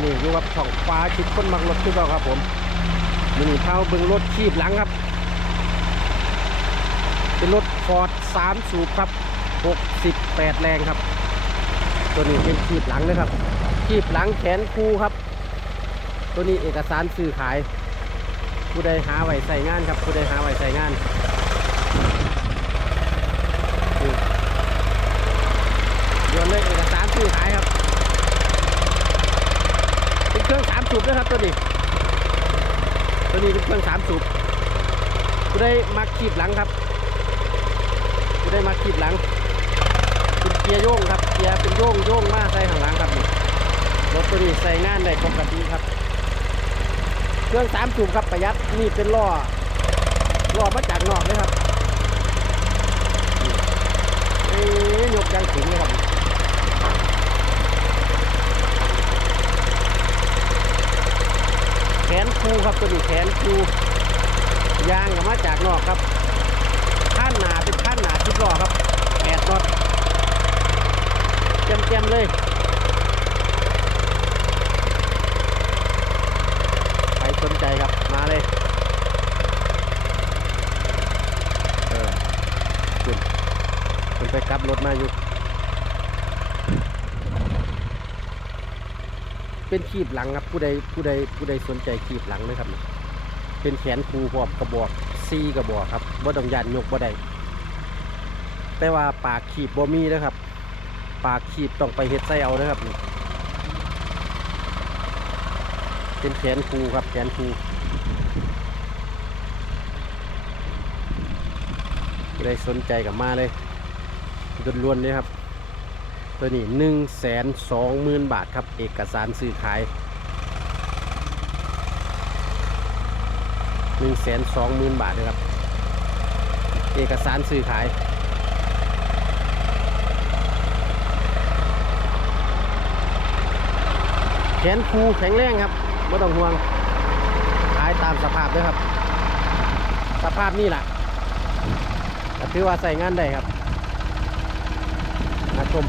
อนี้อยู่กับช่องฟ้าชิดคนมักรถคือเราครับผมมือนี้เท้าเบึงรถขีบหลังครับ เป็นรถฟอร์ดสามสูบครับ68แปดแรงครับ ตัวนี้เป็นขีบหลังนะครับขีบหลังแขนคู่ครับ ตัวนี้เอกสารซื้อขาย ผู้ใดหาไว้ใส่งานครับ ผู้ใดหาไว้ใส่งานนี่โยนเลยเอกสารซื้อขายครับ เป็นเครื่อง สูบนะครับตัวนี้ ตัวนี้เป็นเครื่องสามสูบผู้ได้มาขีบหลังครับผู้ได้มาขีบหลังเป็นเกียร์โยงครับเกียร์เป็นโยงโยงมาใส่ข้างหลังครับรถตัวนี้ใส่งานได้ปกติครับ เครื่องสามสูบครับประหยัดนี่เป็นล้อล้อมาจากนอกเลยครับเอ้ยยกยางถึงเลยครับ แขน คูครับตัวนี้แขนคูยางก็มาจากนอกครับข้านหนาเป็นข้านหนาชิดล้อครับแปดน็อตเต็มเต็มๆเลยใครสนใจครับมาเลยเออคุณคุณไปกลับรถมาอยู่ เป็นขีบหลังครับผู้ใดผู้ใดผู้ใดสนใจขีบหลังนะครับ เป็นแขนคูพร้อมกระบอกซีกระบอกครับบ่ต้องยันยกบ่ได้แต่ว่าปากขีบบ่มีนะครับ ปากขีบต้องไปเฮ็ดไส้เอานะครับเป็นแขนคูครับแขนคูผู้ใดสนใจกับมาเลยล้วนๆเลยครับ ตัวนี้หนึ่งแสนสองหมื่นบาทครับ เอกสารซื้อขายหนึ่งแสนสองหมื่นบาทนะครับ เอกสารซื้อขายแขนคูแข็งแรงครับไม่ต้องห่วงขายตามสภาพด้วยครับ สภาพนี่แหละถือว่าใส่งานได้ครับมาชม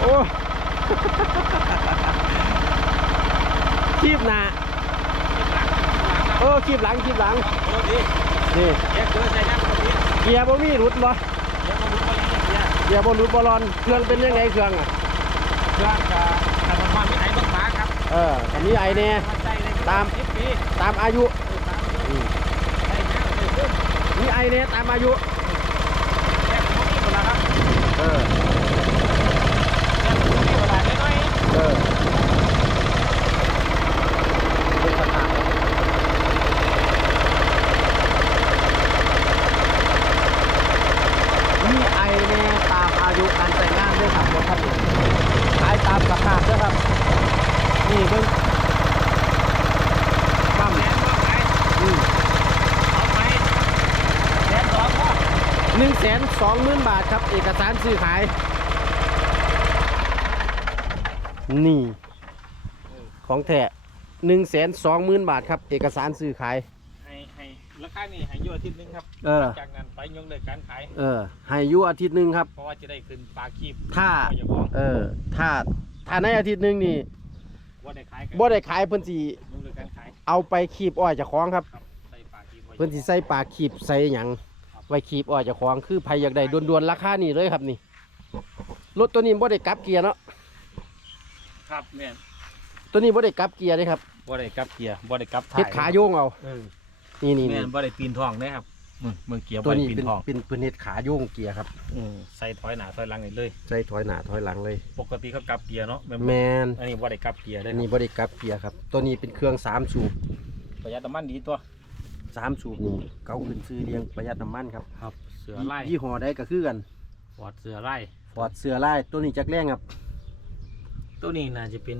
โอ้ คีบหนาโอ้คีบหลังคีบหลังโอ้ดีนี่เดี๋ยวเจอใส่น้ำตรงนี้เกียร์บ่มีหลุดบ่เดี๋ยวมาดูว่าอย่างเงี้ยเกียร์บ่หลุดบ่รอนเครื่องเป็นยังไงเครื่องอะเครื่องจะทำความไม่ไหนบ้างฟ้าครับเอออันนี้ไอแน่มาใส่เลยตามสิบปีตามอายุตามอืมใส่น้ำใส่เครื่องมีไอแน่ตามอายุแค่ผมมีเวลาครับเออ 1นึ่งแสนสองหมื่นบาทครับ เอกสารซื้อขาย นี่ ของแท้หนึ่งแสนสองหมื่นบาทครับ เอกสารซื้อขาย ให้ให้ราคานี่ให้ยู่อาทิตย์หนึงครับเออจากนั้นไปยงเลิการขาย เออให้ยู่อาทิตย์หนึ่งครับ เพราะว่าจะได้ขึ้นปลาคีบถ้าเออ ถ้าถ้าในอาทิตย์หนึ่งนี่ว่าได้ขายกันบ่ได้ขายเพิ่นสิเอาไปคีบอ้อยจะคล้องครับพื้เพิ่นสิใส่ปลาคีบใส่หยัง ไว้ขีบอ้อยเจะคล้าของคือไผอยากได้ด่วนๆราคานี่เลยครับนี่รถตัวนี้บ่ได้กลับเกียร์เนาะครับเนี่ยตัวนี้บ่ได้กลับเกียร์เลยครับบ่ได้กลับเกียร์บ่ได้กลับถ่ายเฮ็ดขาโยงเอาเออนี่นี่แม่นี่นบ่ได้ปีนทองเด้ครับมึงเมืองเกียร์ตัวบ่ได้นี้ปีนเป็นทองเป็นเป็นเฮ็ดขาโยงเกียร์ครับอืมใส่ถอยหน้าถอยหลังนี่เลยใส่ถอยหน้าถอยหลังเลย ปกติเขากลับเกียร์เนาะแม่นแมบ่นอันนี้บ่ได้กลับเกียร์เลยอันคนี้รับบ่ได้กลับเกียร์ครับ ตัวนี้เป็นเครื่องสามสูบประหยัดน้ำมันดีตัว สามสูบนี่เก่าขึ้นซื้อเรียงประหยัดน้ำมันครับครับ เสือไล่ยี่ห้อใดก็คือกันปอดเสือไล่ฟอร์ดเสือลายตัวนี้จักแรงครับ ตัวนี้น่าจะเป็น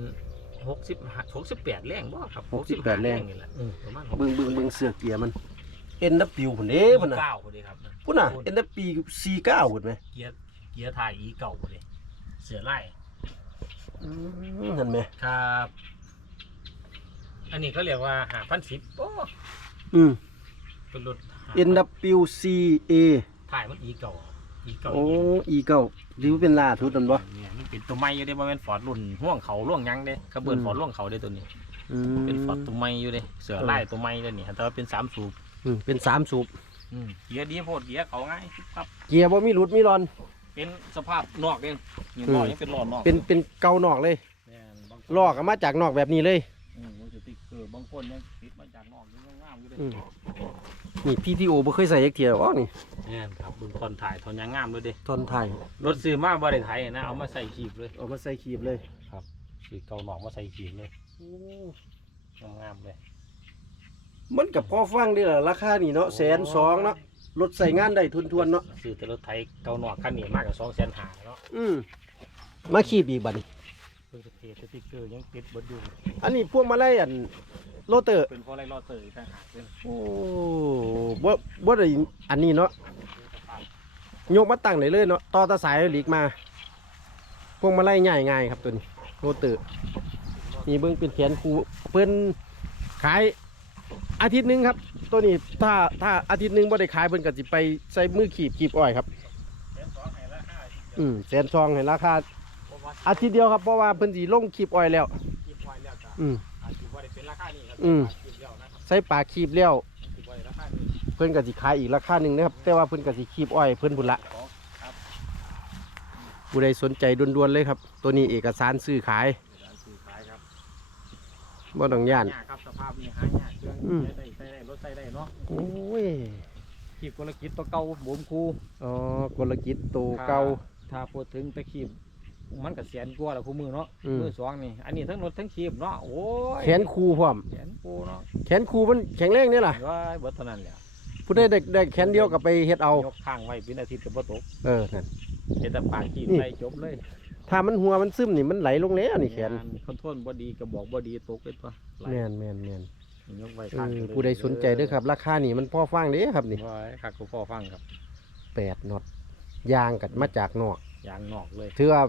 60 68แรงบ่ครับ68แรงนี่แหละอืมประมาณเบิ่งเบิ่งเบิ่งเสือเกียร์มัน NW พุ่นเด้พุ่นน่ะเก้าพอดีครับพุ่นน่ะ NW 49พุ่นไหมเกียร์เกียร์ถ่ายอีเก่าพอดีเสือไล่อืมนั่นไหมครับ อันนี้เขาเรียกว่า5,010โอ้ อืมเป็นรถ NW CA ถ่ายมันอีเก่าอีเก่าโอ้อีเก้าหรือว่าเป็นล่าทุดนั่นบ่ เนี่ยมันเป็นตัวใหม่อยู่เด้บ่แม่นฟอร์ดรุ่นห่วงเขาล่วงหยังเด้กระเบื้องอืม ฟอร์ดล่วงเขาเด้ตัวนี้ อืมเป็นฟอร์ดตัวใหม่อยู่เด้เสือเออลายตัวใหม่เด้นี่แต่ว่าเป็นสามสูบอืมเป็นสามสูบอืมเกียร์ดีโพดเกียร์เขาง่ายครับ เกียร์บ่มีหลุดมีรอน เป็นสภาพนอกเองนี่อืมล้อยังเป็นล้อนอกเป็นเป็นเกานอกเลยแม่นบางคนลอกออกมาจากนอกแบบนี้เลย อืมมันสติ๊กเกอร์บางคนยังติด มาจากนอกยังงามอยู่เลยอืมนี่พี่ที่โอบ่เคยใส่ยักเทียอ๋อนี่แม่นครับเบึงทอนถ่ายทอนยางงามเลยเด้ทอนไทยรถซื้อมาบ่ได้ไถนะเอามาใส่ขีบเลยเอามาใส่ขีบเลยซื้อเก่าหนอกมาใส่ขีบเลยงามๆเลยมันกับพ่อฟังนี่แหละราคานี่เนาะแสนสองเนาะรถใส่งานได้ทุนทวนๆเนาะซื้อแต่รถไถเก่าหนอกคันนี้มากกว่าสองแสนหาเนาะอืมมาขีบอีกบัดนี้เพิ่งจะเทสติ๊กเกอร์ยังติดเบดอยู่อันนี้พวกมาไล่อัน โรเตอร์ เป็นเพราะอะไรรอเตอร์อีกต่างหากเป็นโอ้บ่บ่ได้อันนี้เนาะยกมาตั้งได้เลยเนาะต่อตาสายหลีกมา พวกมาไล่ง่ายง่ายๆครับตัวนี้โรเตอร์นี่เบิ่งเป็นแขนคูเพิ่นขายอาทิตย์หนึงครับ ตัวนี้ถ้าถ้าอาทิตย์หนึงบ่ได้ขายเพิ่นก็สิไปใส่มือขีบขีบอ้อยครับแสนสองให้ละห้าสิบอืมแสนซองให้ราคา เพราะว่าอาทิตย์เดียวครับเพราะว่าเพิ่นสิลงขีบอ้อยแล้วคิดไว้แล้วก็อืมอาจจะว่า อืมคิดแล้วนะครับใส่ปลาขีบแล้วคิดไว้ราคานี้เพิ่นก็สิขายอีกราคาหนึ่งนะครับ แต่ว่าเพิ่นก็สิขีบอ้อยเพิ่นพุ่นละของครับผู้ใดสนใจด่วนๆเลยครับ ตัวนี้เอกสารซื้อขายการซื้อขายครับบ่ต้องย่านหครับสภาพนี้หายากเครื่องอืมใช้ได้ใช้ได้รถใช้ได้เนาะโอ้ยขีบกลกิจตัวเก่าบุมคูอ๋อกลกิจตัวเก่าถ้าพูดถึงตะขีบ มันก็แสนกว่าแล้วคู่มือเนาะอืม มือสองนี่อันนี้ทั้งรถทั้งขีบเนาะโอ้ยแขนคูพร้อม แขนปูเนาะแขนคูมันแข็งแรงนี่ล่ะว้ายเบิดเท่านั้นแหละผู้ใดได้ได้แขนเดียวก็ไปเฮ็ดเอา ยกข้างไว้เป็นอาทิตย์ก็บ่ตกเออนั่น เฮ็ดแต่ปากขีบนี่ ใส่จบเลยถ้ามันหัวมันซึมนี่มันไหลลงแล้วนี่แขนงคอนโทรลบ่ดีก็บอกบ่ดีตกเลยตัวไหลแม่นแม่นแม่นยกไว้เอข้างอไปเลยผู้ใดสนใจเด้อครับ ราคานี่มันพอฟังเด้ครับนี่ว้ายคักกูพ่อฟังครับ8น็อตยางกัดมาจากนอกยางนอกเลย ถือว่า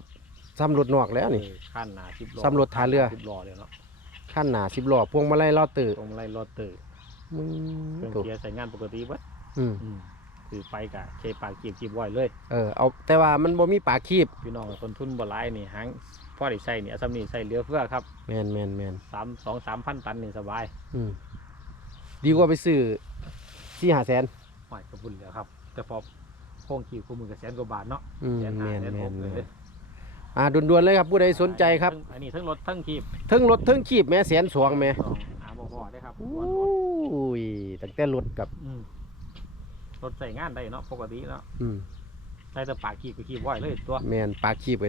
ซ้ำรถนอกแล้วนี่เออขั้นหนาสิบล้อสำรวจท่าเรือ สิบล้อเลยเนาะขั้นหนา10ล้อพวงมาลัยล้อตื้อตรงไล่รถเตอร์มึงเครื่องถูกเกียร์ใส่งานปกติเบิดอืมอืมคือไปกะเคปากกีบกีบไว้เลย เออเอาแต่ว่ามันบ่มีปากคีบพี่น้องต้นทุนบ่หลายนี่หางพ่อได้ใส่นี่อาซัมนี่ใส่เหลือเพื่อครับแมนแมนแมนสามสองสามพันตันนี่สบายอืมดีกว่าไปซื้อสี่หาแสนหอยกระบุญแล้วครับ แต่พอโค้งขีดคู่มือกับแสนกว่าบาทเนาะอืมแสนแมห้านแสนแมหนกแมเลยน อ่าด่วนๆเลยครับผู้ใดสนใจครับอันนี้ทั้งรถทั้งขีบเทิงรถเทิงคีบแม่แสนสองแม่สองหาบ่พอได้ครับอุ้ยตั้งแต่รถกับอืมรถใส่งานได้เนาะปกติเนาะอืมใส่แต่ปากขีบก็ขีบไว้เลยตัวแมนปากคีบไป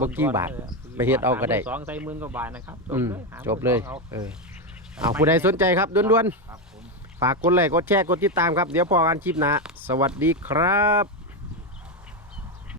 บ่กี่บาทไปเฮ็ดเอาก็ได้ สองใส่หมื่นกว่าบาทนะครับจอืบมเลยหาจบเลยอาเออเอาผู้ใดสนใจครับด่วนครับผม ๆฝากกดไลค์กดแชร์กดติดตามครับเดี๋ยวพอกันคลิปหนะ สวัสดีครับ